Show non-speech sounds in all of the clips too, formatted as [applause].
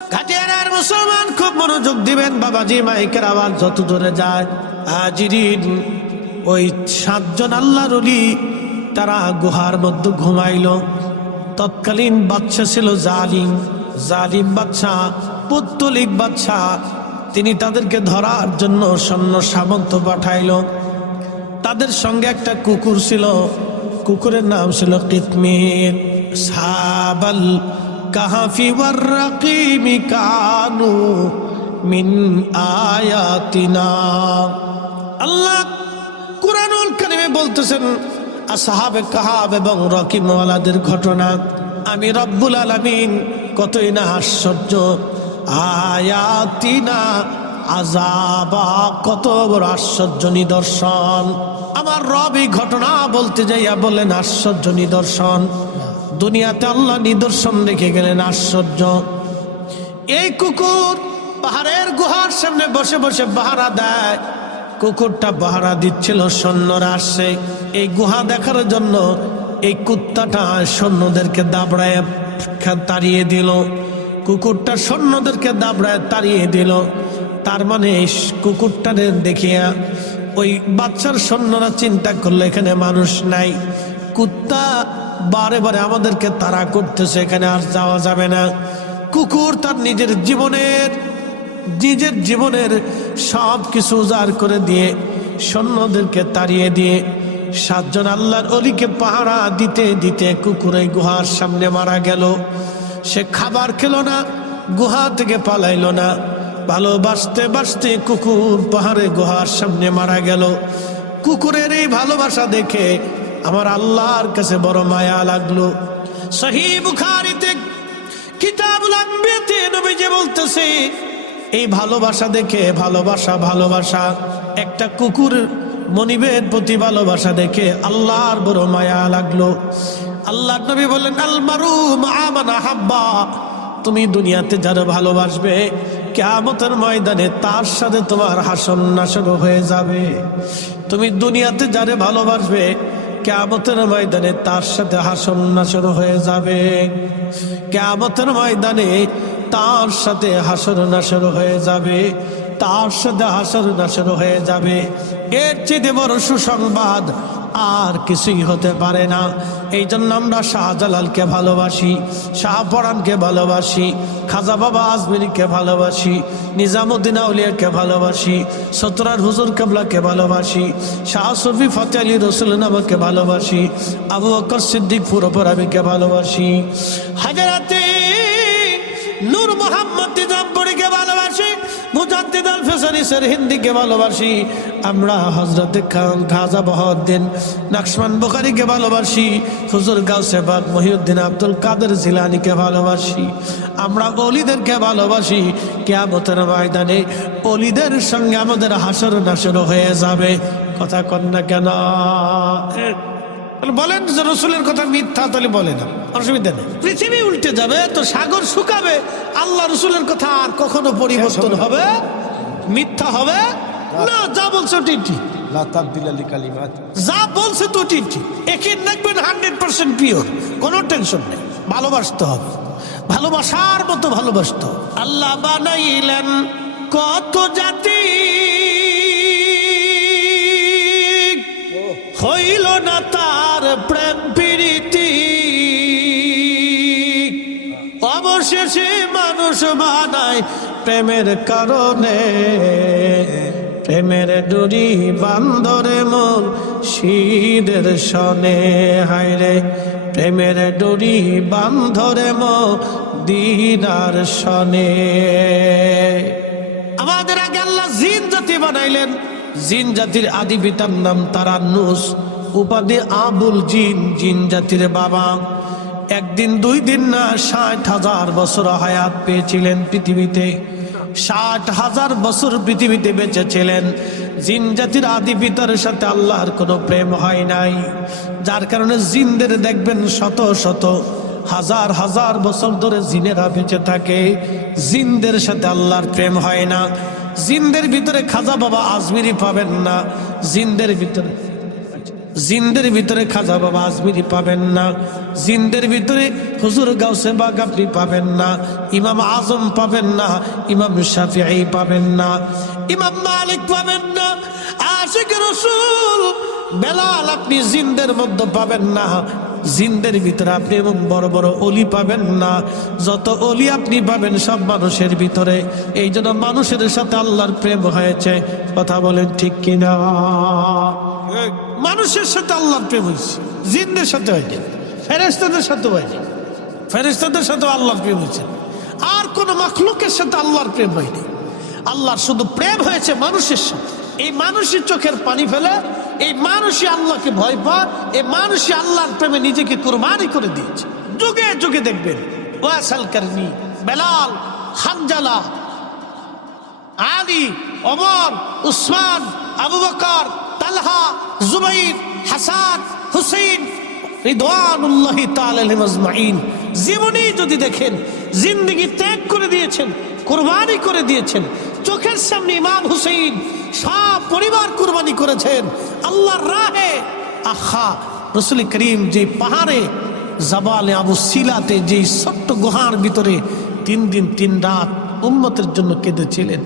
ঘাটিয়ারার মুসলমান খুব মনোযোগ দিবেন, বাবাজি মাইকের আওয়াজ যত দূরে যায়। হাজিরিন, ওই সাতজন আল্লাহর অলি তারা গুহার মধ্যে ঘুমাইল। তৎকালীন বাচ্চা ছিল জালিম জালিম বাচ্চা পুত্তলিক বাচ্চা তিনি তাদেরকে ধরার জন্য সৈন্য সামন্ত পাঠাইল। তাদের সঙ্গে একটা কুকুর ছিল, কুকুরের নাম ছিল কিতমির সাবাল কাহাফি ওয়াররাকিমি কানু মিন আয়াতিনা। আল্লাহ কুরআনুল কারিমে বলতেছেন, আসহাবে কাহাব এবং রকিমওয়ালাদের ঘটনা, আমি রব্বুল আলামিন কতই না আশ্চর্য। আয়াতিনা আজাবা কত বড় আশ্চর্য নিদর্শন। আমার রব ঘটনা বলতে যাইয়া বলেন আশ্চর্য নিদর্শন। দুনিয়াতে আল্লাহ নিদর্শন রেখে গেলেন আশ্চর্য। এই কুকুর পাহাড়ের গুহার সামনে বসে বসে পাহারা দেয়। কুকুরটা পাহারা দিচ্ছিল সৈন্যরা আসছে এই গুহা দেখার জন্য এই কুত্তাটা সৈন্যদেরকে দাবড়ায় তাড়িয়ে দিল। কুকুরটা সৈন্যদেরকে দাবড়ায় তাড়িয়ে দিল। তার মানে এই কুকুরটারে দেখিয়া ওই বাচ্চার সৈন্যরা চিন্তা করল, এখানে মানুষ নাই। কুত্তা বারে বারে আমাদেরকে তাড়া করতেছে, এখানে আর যাওয়া যাবে না। কুকুর তার নিজের জীবনের নিজের জীবনের সব কিছু উজাড় করে দিয়ে, সৈন্যদেরকে তাড়িয়ে দিয়ে, সাতজন আল্লাহর অলিকে পাহারা দিতে দিতে কুকুরে গুহার সামনে মারা গেল। সে খাবার খেলো না, গুহা থেকে পালাইলো না। ভালোবাসতে বাসতে কুকুর পাহাড়ে গুহার সামনে মারা গেল। কুকুরের এই ভালোবাসা দেখে আমার আল্লাহর কাছে বড় মায়া লাগল। সহি বুখারিতে কিতাবুল আম্বিয়াতে নবীজি বলতেছে, এই ভালোবাসা দেখে ভালোবাসা ভালোবাসা, একটা কুকুর মনিবের প্রতি ভালোবাসা দেখে আল্লাহর বড় মায়া লাগল। আল্লাহ নবী বললেন আলমারু মামানা হাব্বা, তুমি দুনিয়াতে যারা ভালোবাসবে কেমতের ময়দানে তার সাথে তোমার হাসন নাসন হয়ে যাবে। তুমি দুনিয়াতে যারে ভালোবাসবে কেমতের ময়দানে তার সাথে হাসন নাসর হয়ে যাবে। ক্যাবতের ময়দানে তার সাথে হাসর নাসর হয়ে যাবে। তার সাথে হাসর নাসর হয়ে যাবে। এর চেয়ে বড় সুসংবাদ আর কিছুই হতে পারে না। এই জন্য আমরা শাহজালালকে ভালোবাসি, শাহপরানকে ভালোবাসি, খাজা বাবা আজমিরিকে ভালোবাসি, নিজামুদ্দিন আউলিয়াকে ভালোবাসি, সতরার হুজুর কাবলাকে ভালোবাসি, শাহ সফি ফতে আলী রসুল ভালোবাসি, আবু বকর সিদ্দিক পুরপরাবিকে ভালোবাসি। হাজারাতে নূর মোহাম্মদ নিজামপুরীকে ভালোবাসি, মুজাদ্দিদ আল হিন্দিকে ভালোবাসি আমরা হজরত খান খাজা বহদ্দিন নাকসমান বুখারিকে ভালোবাসি, হুজুর গাউসে বাগ মহিউদ্দিন আব্দুল কাদের জিলানিকে ভালোবাসি। আমরা অলিদেরকে ভালোবাসি, কেয়ামতের ময়দানে অলিদের সঙ্গে আমাদের হাসর নাসর হয়ে যাবে। কথা কন না কেন? বলেন যে রসুলের কথা মিথ্যা, তাহলে বলে না, অসুবিধা নেই। পৃথিবী উল্টে যাবে, তো সাগর শুকাবে, আল্লাহ রসুলের কথা আর কখনো পরিবর্তন হবে? মিথ্যা হবে? না যা বলছে ঠিক ঠিক। লা তাবদিলা লিকালিমাত। যা বলছে তো ঠিক ঠিক। একে দেখবেন হান্ড্রেড পার্সেন্ট পিওর কোনো টেনশন নেই। ভালোবাসতে হবে। ভালোবাসার মতো ভালোবাসত আল্লাহ বানাইলেন কত জাতি। হইল না তার প্রেম প্রীতি। অবশেষে মানুষ বানায় প্রেমের কারণে। প্রেমের ডুরি বান্দরে মন শীদের সনে হায়রে প্রেমের ডুরি বান্ধরে মো দিনার সনে। আমাদের আগে আল্লাহ জিন জাতি বানাইলেন। জিন জাতির আদি পিতার নাম তারা তারান্নুস, উপাধি আবুল জিন জিন জাতির বাবা। একদিন, দুই দিন না, ষাট হাজার বছর হায়াত পেয়েছিলেন পৃথিবীতে। ষাট হাজার বছর পৃথিবীতে বেঁচে ছিলেন। জিন জাতির আদি পিতার সাথে আল্লাহর কোনো প্রেম হয় নাই। যার কারণে জিনদের দেখবেন শত শত হাজার হাজার বছর ধরে জিনেরা বেঁচে থাকে। জিনদের সাথে আল্লাহর প্রেম হয় না। জিনদের ভিতরে খাজা বাবা আজমিরি পাবেন না। জিনদের ভিতরে জিন্দের ভিতরে খাজা বাবা আজমিরি পাবেন না। জিন্দের ভিতরে হুজুর গাউসে বাগ আপনি পাবেন না। ইমাম আজম পাবেন না, ইমাম শাফিঈ পাবেন না। ইমাম মালিক পাবেন না। আশিক রসুল বেলাল আপনি জিন্দের মধ্যে পাবেন না। জিন্দের ভিতরে আপনি এবং বড় বড় অলি পাবেন না। যত অলি আপনি পাবেন, সব মানুষের ভিতরে। এই জন্য মানুষের সাথে আল্লাহর প্রেম হয়েছে। কথা বলেন ঠিক কিনা? মানুষের সাথে আল্লাহর প্রেম হয়েছে। জিনদের সাথে হয়নি ফেরেস্তাদের সাথে হয়নি ফেরেস্তাদের সাথে আল্লাহর প্রেম হয়েছে। আর কোন মখলুকের সাথে আল্লাহর প্রেম হয়নি। আল্লাহর শুধু প্রেম হয়েছে মানুষের সাথে। এই মানুষের চোখের পানি ফেলে এই মানুষই আল্লাহকে ভয় পায়, এই মানুষই আল্লাহর প্রেমে নিজেকে কোরবানি করে দিয়েছে। যুগে যুগে দেখবেন, ওয়াসাল কারনি, বেলাল হানজালা আলী, ওমর, উসমান, আবু বকর, তালহা, জুবাইর, হাসান, হুসেইন, রিদওয়ানুল্লাহি তাআলা আলাইহিম আজমাইন জীবনী যদি দেখেন, জিন্দগি ত্যাগ করে দিয়েছেন, কুরবানি করে দিয়েছেন চোখের সামনে ইমাম হুসেইন সব পরিবার কুরবানি করেছেন। আল্লাহর রাহে। আহা, রসুল করিম যে পাহাড়ে, জাবালে আবু সিলাতে যে ছোট্ট গুহার ভিতরে তিন দিন, তিন রাত উম্মতের জন্য কেঁদেছিলেন,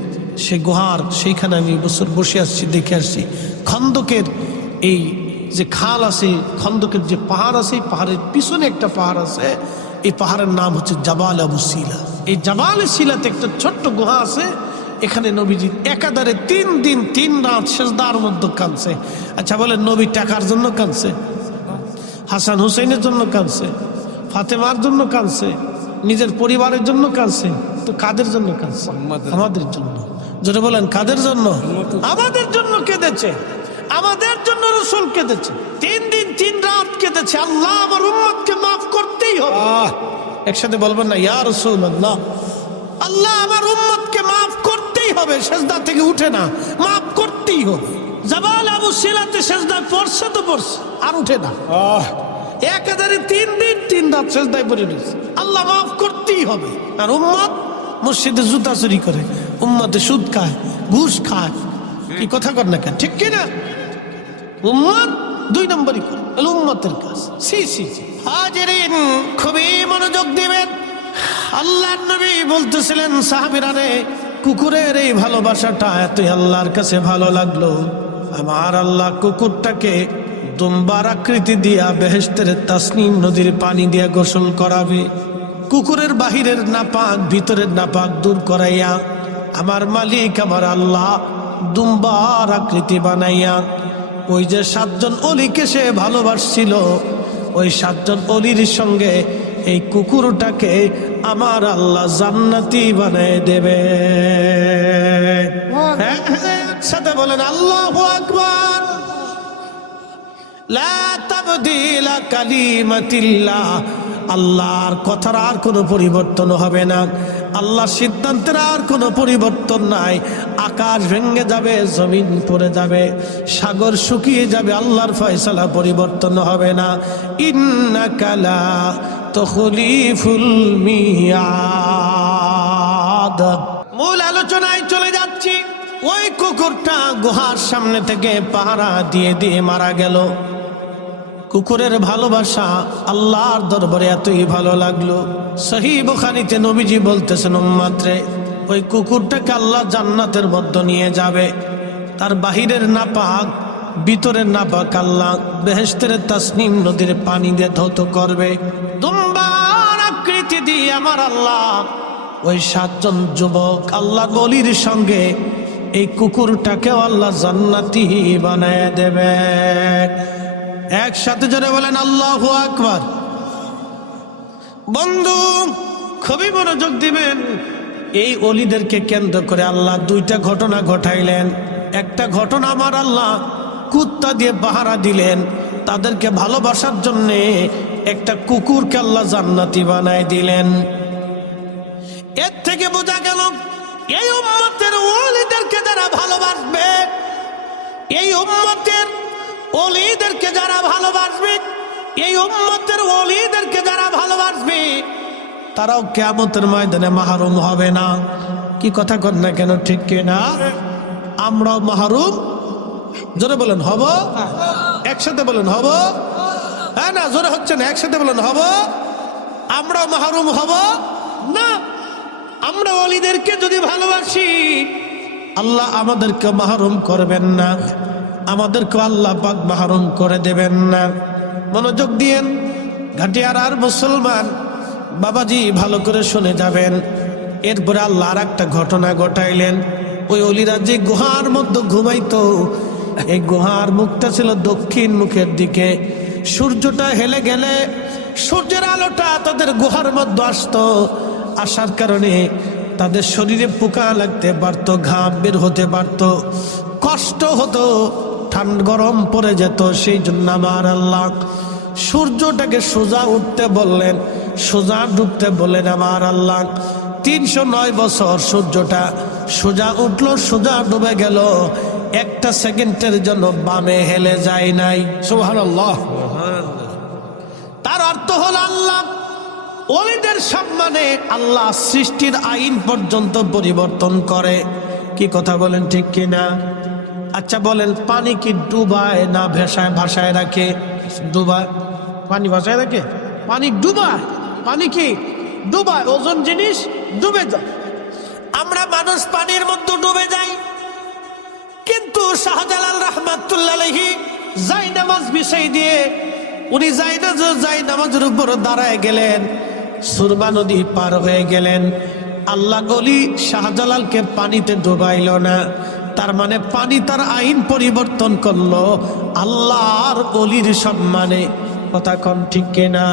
সে গুহার সেইখানে আমি বছর বসে আসছি, দেখে আসছি। খন্দকের এই যে খাল আছে, খন্দকের যে পাহাড় আছে পাহাড়ের পিছনে একটা পাহাড় আছে, এই পাহাড়ের নাম হচ্ছে জাবাল আবু সিলা। এই জাবাল সিলাতে একটা ছোট্ট গুহা আছে এখানে নবীজি একাধারে তিন দিন তিন রাত শেষদার মধ্যে কাঁদছে। আচ্ছা বলেন নবী টাকার জন্য কাঁদছে হাসান হুসেনের জন্য কাঁদছে ফাতেমার জন্য কাঁদছে নিজের পরিবারের জন্য কাঁদছে তো কাদের জন্য কাঁদছে? আমাদের। আমাদের জন্য। যেটা বলেন কাদের জন্য? আমাদের জন্য। কেঁদেছে। আমাদের জন্য রসুল কেঁদেছে। তিন দিন তিন রাত কেঁদেছে। আল্লাহ আমার উম্মতকে মাফ করতেই হবে। একসাথে বলবেন না ইয়া রসুল আল্লাহ আল্লাহ আমার উম্মতকে মাফ করতেই হবে সেজদা থেকে উঠে না। মাফ করতেই হবে। জাবাল আবু সিলাতে সেজদা পড়ছে তো পড়ছে আর উঠে না। আহ। এক হাজারে তিন দিন তিন রাত সেজদায় পড়ে রয়েছে। আল্লাহ মাফ করতেই হবে। আর উম্মত মসজিদে জুতা চুরি করে উম্মতে সুদ খায় ঘুষ খায়। কি কথা কর না কেন? ঠিক কিনা? উম্মত দুই নম্বরই করে। উম্মতের কাজ। সি সি হাজিরিন খুবই মনোযোগ দিবেন। আল্লাহ নবী বলতেছিলেন সাহাবিরা রে কুকুরের এই ভালোবাসাটা এতই আল্লাহর কাছে ভালো লাগল। আমার আল্লাহ কুকুরটাকে দুম্বার আকৃতি দিয়া বেহেস্তের তাসনিম নদীর পানি দিয়া গোসল করাবে। কুকুরের বাহিরের নাপাক, ভিতরের নাপাক দূর করাইয়া আমার মালিক, আমার আল্লাহ দুম্বার আকৃতি বানাইয়া ওই যে সাতজন অলিকে সে ভালোবাসছিল, ওই সাতজন অলির সঙ্গে এই কুকুরটাকে আমার আল্লাহ জান্নাতি বানায় দেবে। হ্যাঁ, হ্যাঁ, বলেন আল্লাহ আকবার। লা তাবদিলা কালিমাতিল্লাহ। আল্লাহর কথার আর কোনো পরিবর্তন হবে না। আল্লাহর সিদ্ধান্তের আর কোনো পরিবর্তন নাই। আকাশ ভেঙে যাবে জমিন পড়ে যাবে সাগর শুকিয়ে যাবে আল্লাহর ফয়সালা পরিবর্তন হবে না। ইন্না কালা তখলিফুল মিয়াদ। মূল আলোচনায় চলে যাচ্ছি। ওই কুকুরটা গুহার সামনে থেকে পাহারা দিয়ে দিয়ে মারা গেল। কুকুরের ভালোবাসা আল্লাহর দরবারে এতই ভালো লাগল। সহি বুখারিতে নবীজি বলতেছেন মাত্রে ওই কুকুরটাকে আল্লাহ জান্নাতের মধ্য নিয়ে যাবে। তার বাহিরের নাপাক ভিতরের নাপাক আল্লাহ বেহেস্তের তাসনিম নদীর পানি দিয়ে ধৌত করবে। দুম্বার আকৃতি দিয়ে আমার আল্লাহ। ওই সাতজন যুবক আল্লাহ গলির সঙ্গে এই কুকুরটাকেও আল্লাহ জান্নাতি বানায় দেবে। একসাথে জোরে বলেন, আল্লাহ আকবার। বন্ধু, খুবই মনোযোগ দিবেন। এই অলিদেরকে কেন্দ্র করে আল্লাহ দুইটা ঘটনা ঘটাইলেন। একটা ঘটনা আমার আল্লাহ কুত্তা দিয়ে পাহারা দিলেন। তাদেরকে ভালোবাসার জন্যে একটা কুকুরকে আল্লাহ জান্নাতি বানায় দিলেন। এর থেকে বোঝা গেল, এই উম্মতের ওলিদেরকে যারা ভালোবাসবে, এই উম্মতের ওলিদেরকে যারা ভালোবাসবে, এই উম্মতের ওলিদেরকে যারা ভালোবাসবে, তারাও কেমতের ময়দানে মাহরুম হবে না। কি কথা কর না কেন, ঠিক কিনা? আমরাও মাহরুম জোরে বলেন, হব? একসাথে বলেন, হব? হ্যাঁ না, জোরে হচ্ছে না, একসাথে বলেন, হব? আমরা মাহরুম হব? না, আমরা অলিদেরকে যদি ভালোবাসি, আল্লাহ আমাদেরকে মাহরুম করবেন না, আমাদেরকে আল্লাহ পাক মাহরুম করে দেবেন না। মনোযোগ দিয়েন, ঘাটিয়ার আর মুসলমান, বাবাজি ভালো করে শুনে যাবেন। এরপরে আল্লাহ আর একটা ঘটনা ঘটাইলেন। ওই অলিরা যে গুহার মধ্যে ঘুমাইতো এই গুহার মুখটা ছিল দক্ষিণ মুখের দিকে। সূর্যটা হেলে গেলে সূর্যের আলোটা তাদের গুহার মধ্যে আসতো। আসার কারণে তাদের শরীরে পোকা লাগতে পারত, ঘাম বের হতে পারত। কষ্ট হতো ঠান্ডা গরম পড়ে যেত, সেই জন্য আমার আল্লাহ সূর্যটাকে সোজা উঠতে বললেন, সোজা ডুবতে বললেন আমার আল্লাহ, তিনশো নয় বছর সূর্যটা সোজা উঠল, সোজা ডুবে গেল। একটা সেকেন্ডের জন্য বামে হেলে যায় নাই। সুবহানাল্লাহ। তার অর্থ হল আল্লাহ ওলিদের সম্মানে আল্লাহ সৃষ্টির আইন পর্যন্ত পরিবর্তন করে। কি কথা বলেন ঠিক কিনা? আচ্ছা বলেন, পানি কি ডুবায় না ভেসায়, ভাসায় রাখে? ডুবায়। পানি ভাসায় রাখে? পানি ডুবায়। পানি কি ডুবায়? ওজন জিনিস ডুবে যায়। আমরা মানুষ পানির মধ্যে ডুবে যাই। শাহজালাল রহমাতুল্লাহি যাই নামাজ বিষয় দিয়ে উনি যাই না যাই নামাজের উপর দাঁড়ায় গেলেন সুরমা নদী পার হয়ে গেলেন। আল্লাহ গলি শাহজালালকে পানিতে ডুবাইল না তার মানে পানি তার আইন পরিবর্তন করল আল্লাহর অলির সম্মানে। কথা কম ঠিক কিনা?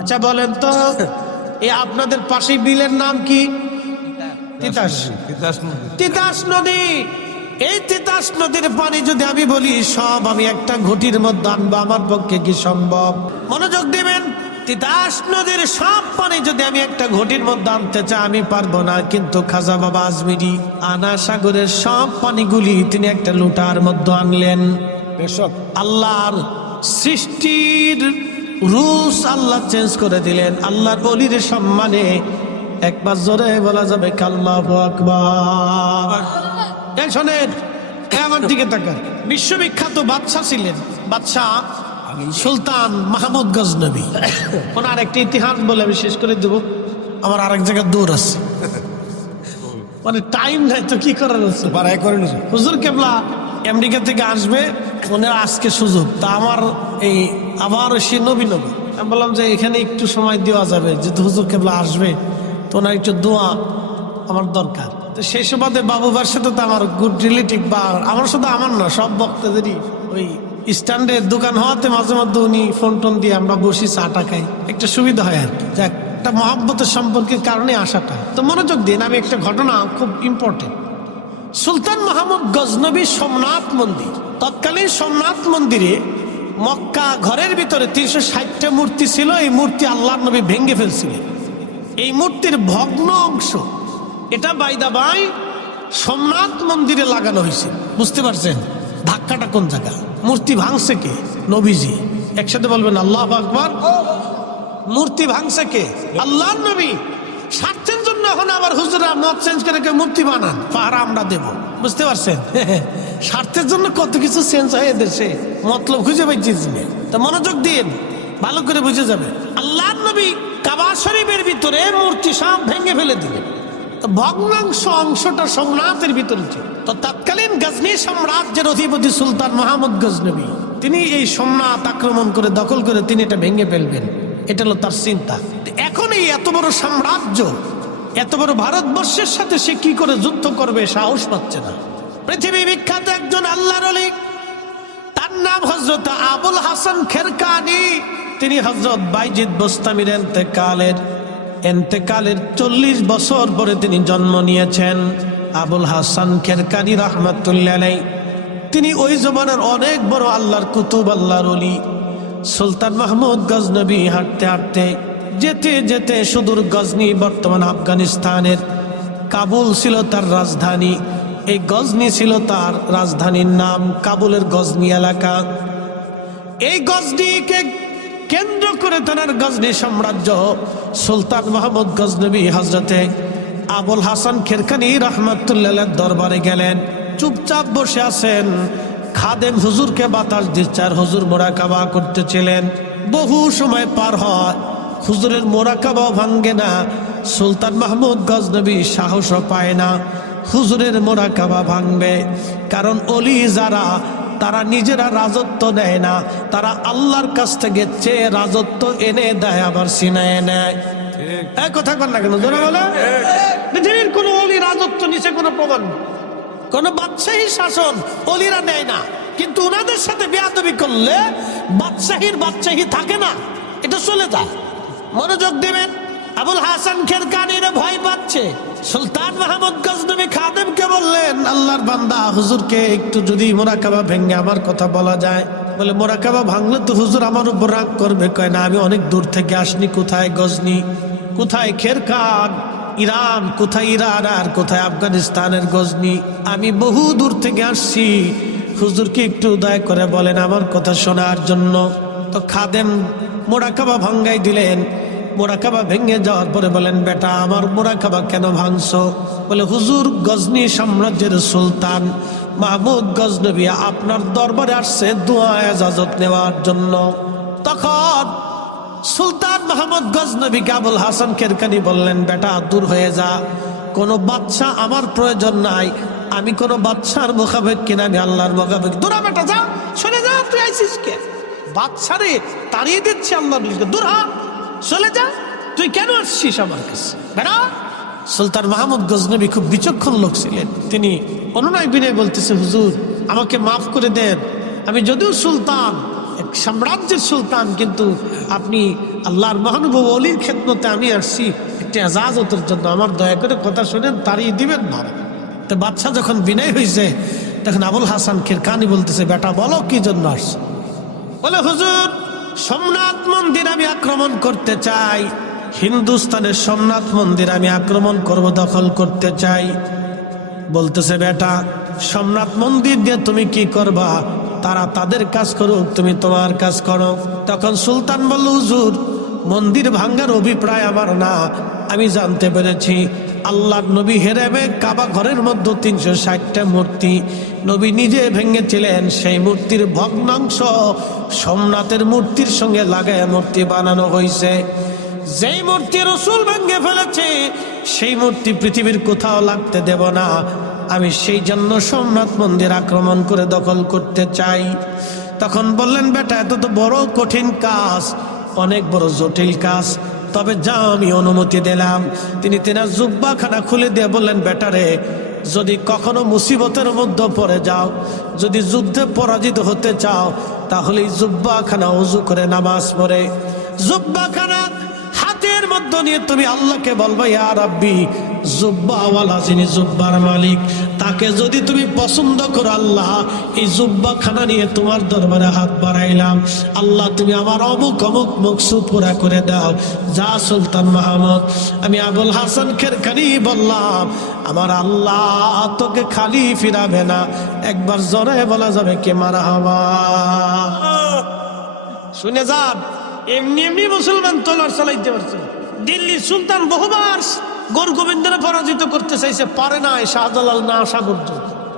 আচ্ছা বলেন তো এ আপনাদের পাশে বিলের নাম কি? তিতাস। তিতাস নদী। এই তিতাস নদীর পানি যদি আমি বলি সব আমি একটা ঘটির মধ্যে আনব আমার পক্ষে কি সম্ভব? মনোযোগ দিবেন তিতাস নদীর সব পানি যদি আমি একটা ঘটির মধ্যে আনতে চাই আমি পারব না। কিন্তু খাজা বাবা আজমিরি আনা সাগরের সব পানিগুলি তিনি একটা লুটার মধ্যে আনলেন। আল্লাহর সৃষ্টির রুলস আল্লাহ চেঞ্জ করে দিলেন। আল্লাহর অলির সম্মানে একবার জোরে বলা যাবে কালমা আকবার। এই শোনেন আমার দিকে তাকান। বিশ্ববিখ্যাত বাদশাহ ছিলেন বাদশাহ সুলতান মাহমুদ গজনবী। ওনার একটি ইতিহাস বলে আমি শেষ করে দেব। আমার আরেক জায়গায় দূর আছে। মানে টাইম নাই তো কি করার আছে? বাড়াই করে নিছে হুজুর কেবলা আমেরিকা থেকে আসবে ওনার আজকে সুযোগ। তা আমার এই আবার সে নবী নবী। আমি বললাম যে এখানে একটু সময় দেওয়া যাবে। যেহেতু হুজুর কেবলা আসবে তো ওনার একটু দোয়া আমার দরকার। তো সেই সুবাদে বাবুবার সাথে তো আমার গুড রিলেটিভ বা আমার শুধু আমার না, সব বক্তাদেরই ওই স্ট্যান্ডের দোকান হওয়াতে মাঝে মধ্যে উনি ফোন টোন দিয়ে আমরা বসি চাটা খাই। একটা সুবিধা হয় আর কি। যাক, একটা মহাব্বতের সম্পর্কের কারণে আসাটা তো মনোযোগ দিন, আমি একটা ঘটনা খুব ইম্পর্টেন্ট সুলতান মাহমুদ গজনবী সোমনাথ মন্দির। তৎকালীন সোমনাথ মন্দিরে মক্কা ঘরের ভিতরে তিনশো ষাটটা মূর্তি ছিল, এই মূর্তি আল্লাহ নবী ভেঙে ফেলছিলেন। এই মূর্তির ভগ্ন অংশ এটা বাইদা বাই সোমনাথ মন্দিরে লাগানো হয়েছে। বুঝতে পারছেন? ধাক্কাটা কোন জায়গা? মূর্তি ভাঙছে কে? নবীজি। একসাথে বলবেন, আল্লাহ আকবর। মূর্তি ভাঙছে কে? আল্লাহ নবী। স্বার্থের জন্য এখন আবার হুজুরা মত চেঞ্জ করে কেউ মূর্তি বানান। পাহারা আমরা দেব। বুঝতে পারছেন? [laughs] স্বার্থের জন্য কত কিছু চেঞ্জ হয় দেশে মতলব খুঁজে পাইছিস তো মনোযোগ দিন। ভালো করে বুঝে যাবে। আল্লাহ নবী কাবা শরীফের ভিতরে মূর্তি সব ভেঙে ফেলে দিলেন। ভগ্নাংশ অংশটা সোমনাথের ভিতরে ছিল। তো তৎকালীন গজনী সাম্রাজ্যের অধিপতি সুলতান মাহমুদ গজনবী, তিনি এই সোমনাথ আক্রমণ করে দখল করে তিনি এটা ভেঙে ফেলবেন। এটা হলো তার চিন্তা। এখন এই এত বড় সাম্রাজ্য, এত বড় ভারতবর্ষের সাথে সে কি করে যুদ্ধ করবে সাহস পাচ্ছে না। পৃথিবী বিখ্যাত একজন আল্লাহর অলি, তার নাম হজরত আবুল হাসান খেরকানি। তিনি হজরত বাইজিদ বোস্তামির এন্তেকালের এন্তেকালের চল্লিশ বছর পরে তিনি জন্ম নিয়েছেন। আবুল হাসান খেরকানি রহমতুল্লাহ। তিনি ওই জমানার অনেক বড় আল্লাহর কুতুব, আল্লাহর অলি সুলতান মাহমুদ গজনবী হাঁটতে হাঁটতে, যেতে যেতে সুদূর গজনি বর্তমান আফগানিস্তানের কাবুল ছিল তার রাজধানী। এই গজনি ছিল তার রাজধানীর নাম কাবুলের গজনি এলাকা। এই গজনিকে কেন্দ্র করে তার গজনি সাম্রাজ্য, সুলতান মাহমুদ গজনবী হজরতে আবুল হাসান খেরখানি রহমতুল্লাহ দরবারে গেলেন। চুপচাপ বসে আছেন। খাদেম হুজুরকে বাতাস দিচ্ছে আর হুজুর মোরাকাবা করতেছিলেন। বহু সময় পার হয়। হুজুরের মোরাকাবাও ভাঙ্গে না। সুলতান মাহমুদ গজনবী সাহসও পায় না। হুজুরের মোরাকাবা ভাঙবে। কারণ অলি যারা তারা নিজেরা রাজত্ব নেয় না। তারা আল্লাহর কাছ থেকে চেয়ে রাজত্ব এনে দেয়, আবার সিনায় নেয়। এক কথা কর না কেন? জোরে বলে পৃথিবীর কোন অলি রাজত্ব নিচে কোনো প্রমাণ। কোন বাদশাহী শাসন অলিরা নেয় না। কিন্তু ওনাদের সাথে বেয়াদবি করলে বাদশাহীর বাদশাহী থাকে না। এটা চলে যায়। মনোযোগ দিবেন। আবুল হাসান খেরকানিরা ভয় পাচ্ছে। সুলতান মাহমুদ গজনবী খাদেমকে বললেন, আল্লাহর বান্দা, হুজুরকে একটু যদি মোরাকাবা ভেঙে আমার কথা বলা যায়। বলে, মোরাকাবা ভাঙলে তো হুজুর আমার উপর রাগ করবে। কয়, না, আমি অনেক দূর থেকে আসনি। কোথায় গজনি? কোথায় খেরকান ইরান? কোথায় ইরান? আর কোথায় আফগানিস্তানের গজনি? আমি বহু দূর থেকে আসছি। হুজুরকে একটু দয়া করে বলেন আমার কথা শোনার জন্য। তো খাদেম মোরাকাবা ভাঙ্গাই দিলেন। মোরাকাবা ভেঙে যাওয়ার পরে বলেন, বেটা, আমার মোরাকাবা কেন ভাঙছো? বলে, হুজুর, গজনি সাম্রাজ্যের সুলতান মাহমুদ গজনবী আপনার দরবারে আসছে দোয়া এজাজত নেওয়ার জন্য। তখন সুলতান মাহমুদ গজনবী কাবুল হাসান কেরকানি বললেন, বেটা, দূর হয়ে যা। কোনো বাচ্চা আমার প্রয়োজন নাই। আমি কোনো বাচ্চার মোকাবেক কিনা আমি আল্লাহর মোকাবেক দূরা বেটা, যা। চলে যা, তুই আইসিস কে? বাচ্চারে তাড়িয়ে দিচ্ছে আল্লাহ দূর চলে যা। তুই কেন আসছিস আমার কাছে? বেটা সুলতান মাহমুদ গজনবী খুব বিচক্ষণ লোক ছিলেন। তিনি অনুনয় বিনয় বলতেছে, হুজুর, আমাকে মাফ করে দেন। আমি যদিও সুলতান, এক সাম্রাজ্যের সুলতান, কিন্তু আপনি আল্লাহর মহানুভব অলির ক্ষেত্রতে আমি আসছি। একটি আজাজতের জন্য আমার দয়া করে কথা শুনেন তারই দিবেন না তো বাচ্চা যখন বিনয় হয়েছে তখন আবুল হাসান খেরকানি বলতেছে, বেটা, বলো কি জন্য আসছো? বলে, হুজুর সোমনাথ মন্দির আমি আক্রমণ করতে চাই। হিন্দুস্তানের সোমনাথ মন্দির আমি আক্রমণ করব, দখল করতে চাই। বলতেছে, বেটা, সোমনাথ মন্দির দিয়ে তুমি কি করবা? তারা তাদের কাজ করুক, তুমি তোমার কাজ করো। তখন সুলতান বলল, হুজুর, মন্দির ভাঙ্গার অভিপ্রায় আমার না। আমি জানতে পেরেছি আল্লাহর নবী হেরেবে কাবা ঘরের মধ্যে তিনশো ষাটটা মূর্তি। নবী নিজে ভেঙেছিলেন সেই মূর্তির ভগ্নাংশ। সোমনাথের মূর্তির সঙ্গে লাগায় মূর্তি বানানো হয়েছে যেই মূর্তি রসুল ভেঙে ফেলেছে, সেই মূর্তি পৃথিবীর কোথাও লাগতে দেব না। আমি সেই জন্য সোমনাথ মন্দির আক্রমণ করে দখল করতে চাই। তখন বললেন, বেটা, এত তো বড় কঠিন কাজ, অনেক বড় জটিল কাজ। তবে যা আমি অনুমতি দিলাম। তিনি তেনার জুব্বাখানা খুলে দিয়ে বললেন, বেটারে, যদি কখনো মুসিবতের মধ্যে পড়ে যাও, যদি যুদ্ধে পরাজিত হতে চাও, তাহলে জুব্বাখানা উজু করে নামাজ পড়ে। জুব্বাখানা হাতের মধ্যে নিয়ে তুমি আল্লাহকে বলবা, ইয়া রাব্বি, জুব্বাওয়ালা যিনি জুব্বার মালিক তাকে যদি তুমি পছন্দ করো, আল্লাহ, এই জুব্বা খানা নিয়ে তোমার দরবারে হাত বাড়াইলাম। আল্লাহ, তুমি আমার অমুক অমুক মকসুদ পুরা করে দাও। যা সুলতান মাহমুদ, আমি আবুল হাসান খেরখানি বললাম, আমার আল্লাহ তোকে খালি ফিরাবে না, একবার জোরে বলা যাবে কে মারা হবা? শুনে যান, এমনি এমনি মুসলমান তোলার চালাইতে পারছে। দিল্লির সুলতান বহুবার গোর গোবিন্দরে পরাজিত করতে চাইছে, পারে নাই শাহজালাল, না আসা পর্যন্ত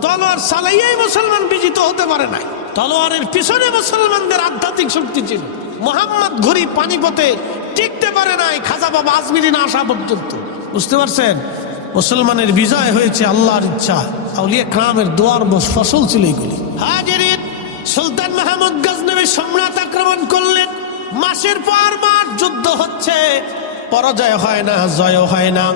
তলোয়ার চালাইয়াই মুসলমান বিজিত হতে পারে নাই। তলোয়ারের পিছনে মুসলমানদের আধ্যাত্মিক শক্তি ছিল। মোহাম্মদ ঘুরি পানিপথে টিকতে পারে নাই, খাজা বাবা আজমিরি, না আসা পর্যন্ত বুঝতে পারছেন? মুসলমানের বিজয় হয়েছে আল্লাহর ইচ্ছা। আউলিয়া ক্রামের দোয়ার ফসল ছিল এগুলি। হাজিরিন, সুলতান মাহমুদ গজনবী সম্রাট আক্রমণ করলেন। মাসের পর মাস যুদ্ধ হচ্ছে। পরাজয় হয় না জয় হয় না।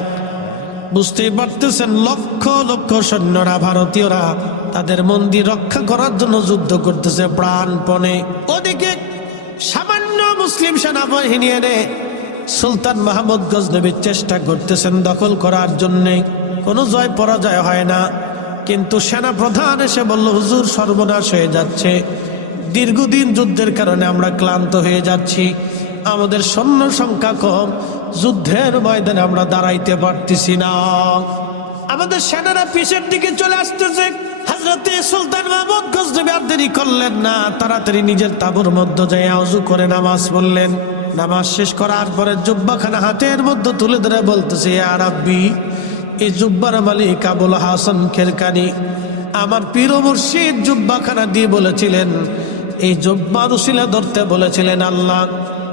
বুঝতেই পারতেছেন, লক্ষ লক্ষ সৈন্যরা, ভারতীয়রা তাদের মন্দির রক্ষা করার জন্য যুদ্ধ করতেছে প্রাণপণে। ওদিকে সামান্য মুসলিম সেনাবাহিনী এনে সুলতান মাহমুদ গজনবীর চেষ্টা করতেছেন দখল করার জন্যে। কোনো জয় পরাজয় হয় না। কিন্তু সেনা প্রধান এসে বলল, হুজুর, সর্বনাশ হয়ে যাচ্ছে। দীর্ঘদিন যুদ্ধের কারণে আমরা ক্লান্ত হয়ে যাচ্ছি। আমাদের সৈন্য সংখ্যা কম যুদ্ধের ময়দানে আমরা দাঁড়াইতে পারতেছি না। আমাদের সেনারা পিছের দিকে চলে আসতেছে। করলেন না। তাড়াতাড়ি নিজের মধ্যে করে নামাজ পড়লেন। নামাজ শেষ করার পরে জুব্বাখানা হাতের মধ্যে তুলে ধরে বলতেছে এই জুব্বার হাসান আমার পীর মুর্শিদ জুব্বাখানা দিয়ে বলেছিলেন, এই জুব্বা রুসিলা ধরতে বলেছিলেন আল্লাহ।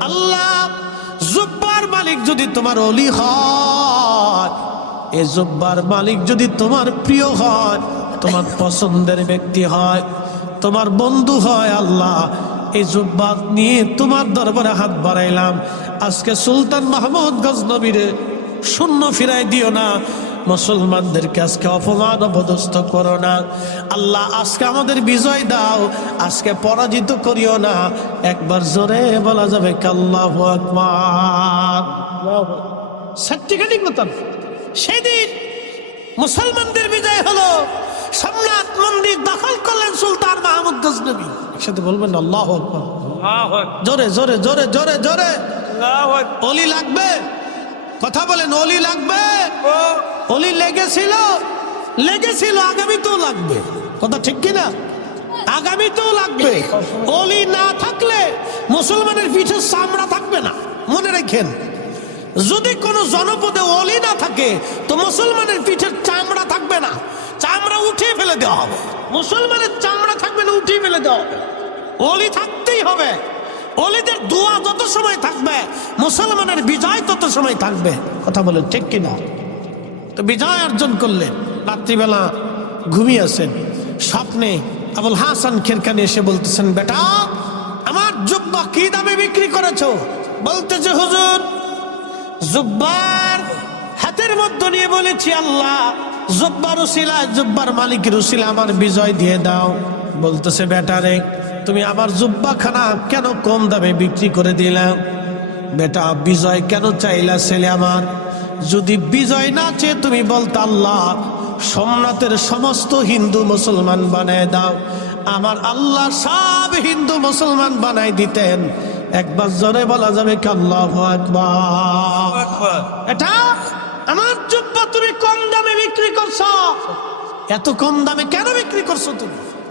আল্লাহ মালিক যদি তোমার অলি হয়, এ জুব্বার মালিক যদি তোমার প্রিয় হয়, তোমার পছন্দের ব্যক্তি হয়, তোমার বন্ধু হয় আল্লাহ এই জুব্বার নিয়ে তোমার দরবারে হাত বাড়াইলাম। আজকে সুলতান মাহমুদ গজনবীরে শূন্য ফিরাই দিও না। মুসলমানদেরকে আজকে অপমান অপদস্থ করো না। আল্লাহ আজকে আমাদের বিজয় দাও। আজকে পরাজিত করিও না। একবার জোরে বলা যাবে কাল্লাহ আকবার। সার্টিফিকেটিং মতন সেদিন মুসলমানদের বিজয় হলো সোমনাথ মন্দির দখল করলেন সুলতান মাহমুদ গজনবী। একসাথে বলবেন আল্লাহ জোরে জোরে জোরে জোরে জোরে। অলি লাগবে? কথা বলেন অলি লাগবে? অলি লেগেছিল লেগেছিল, আগামীতেও লাগবে। কথা ঠিক কিনা? আগামীতেও লাগবে। অলি না থাকলে মুসলমানের পিঠে চামড়া থাকবে না। মনে রাখেন, যদি কোনো জনপদে অলি না থাকে, তো মুসলমানের পিঠের চামড়া থাকবে না। চামড়া উঠিয়ে ফেলে দেওয়া হবে। মুসলমানের চামড়া থাকবে না, উঠিয়ে ফেলে দেওয়া হবে। অলি থাকতেই হবে। অলিদের দোয়া যত সময় থাকবে, মুসলমানের বিজয় তত সময় থাকবে। কথা বলে ঠিক কিনা? তো বিজয় অর্জন করলেন। রাত্রিবেলা ঘুমিয়ে আছেন। স্বপ্নে আবুল হাসান খেরকানি এসে বলতেছেন, বেটা, আমার জুব্বা কি দামে বিক্রি করেছ? বলতেছে, হুজুর, জুব্বার হাতের মধ্যে নিয়ে বলেছি আল্লাহ, জুব্বার উসিলা জুব্বার মালিকের উসিলা আমার বিজয় দিয়ে দাও। বলতেছে বেটারে তুমি আমার জুব্বা খানা কেন কম দামে বিক্রি করে দিলাম বেটা, বিজয় কেন চাইলা, ছেলে আমার? যদি বিজয় না চেয়ে তুমি বলতে আল্লাহ সোমনাথের সমস্ত হিন্দু মুসলমান বানায় দাও। আমার আল্লাহ সব হিন্দু মুসলমান বানাই দিতেন। একবার জোরে বলা যাবে কি আল্লাহ এটা আমার জুব্বা তুমি কম দামে বিক্রি করছ। এত কম দামে কেন বিক্রি করছ তুমি?